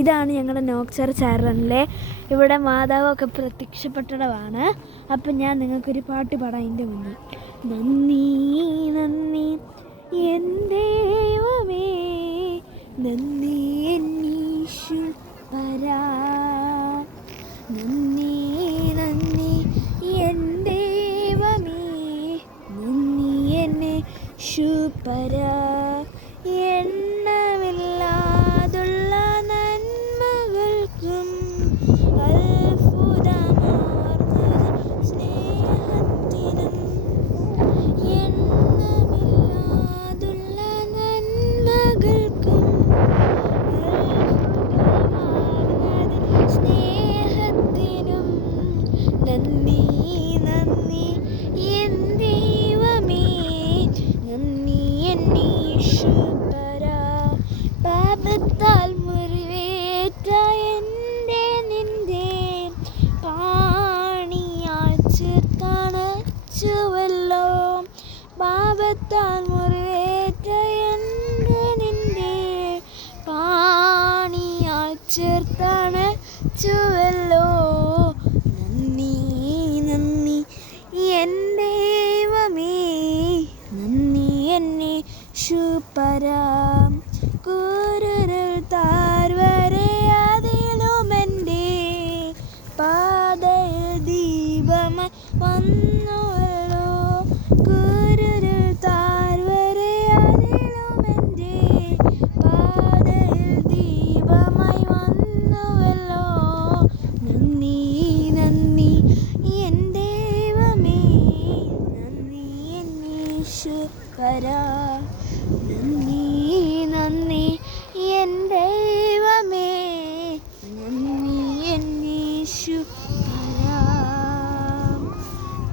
ഇതാണ് ഞങ്ങളുടെ നോക്ചർ ചാനലിലെ ഇവിടെ മാതാവൊക്കെ പ്രത്യക്ഷപ്പെട്ടതാണ്. അപ്പം ഞാൻ നിങ്ങൾക്കൊരു പാട്ട് പാടാം അതിൻ്റെ മുന്നിൽ. നന്ദി നന്ദി എൻ ദൈവമേ, നന്ദി എന്നീശ്വരാ, നന്ദി നന്ദി എൻ ദൈവമേ, നന്ദി എന്നീശ്വരാ. എണ്ണമില്ലാതുള്ള നന്മകൾക്കും അത്ഭുതമാർന്ന സ്നേഹത്തിനും, എണ്ണമില്ലാതുള്ള നന്മകൾക്കും അത്ഭുതമാർന്ന സ്നേഹത്തിനും നന്ദി നന്ദി എൻ ദൈവമേ, നന്ദി എന്നീശ്വരാ. പാപത്താൽ മുറിവേറ്റ എൻ്റെ നിന്റെ പാണിയാൽ ചേർത്തണച്ചുവല്ലോ, പാപത്താൽ മുറിവേറ്റ എൻ്റെ നിന്റെ പാണിയാൽ ചേർത്തണച്ചുവല്ലോ. നന്ദി നന്ദി എൻ ദൈവമേ, നന്ദി എന്നീശ്വരാ. കൂരിരുൾ താഴ്വരെ അതിലുമെൻ്റെ പാതയിൽ ദീപമായി വന്നുവല്ലോ, കൂരിരുൾ താഴ്വരെ അതിലുമെൻ്റെ പാതയിൽ ദീപമായി വന്നുവല്ലോ. നന്ദി നന്ദി എൻ ദൈവമേ, നന്ദി എന്നീശ്വരാ, നന്ദി നന്ദി എൻ ദൈവമേ, നന്ദി എന്നീശ്വരാ.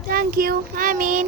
Thank you. ആമീൻ.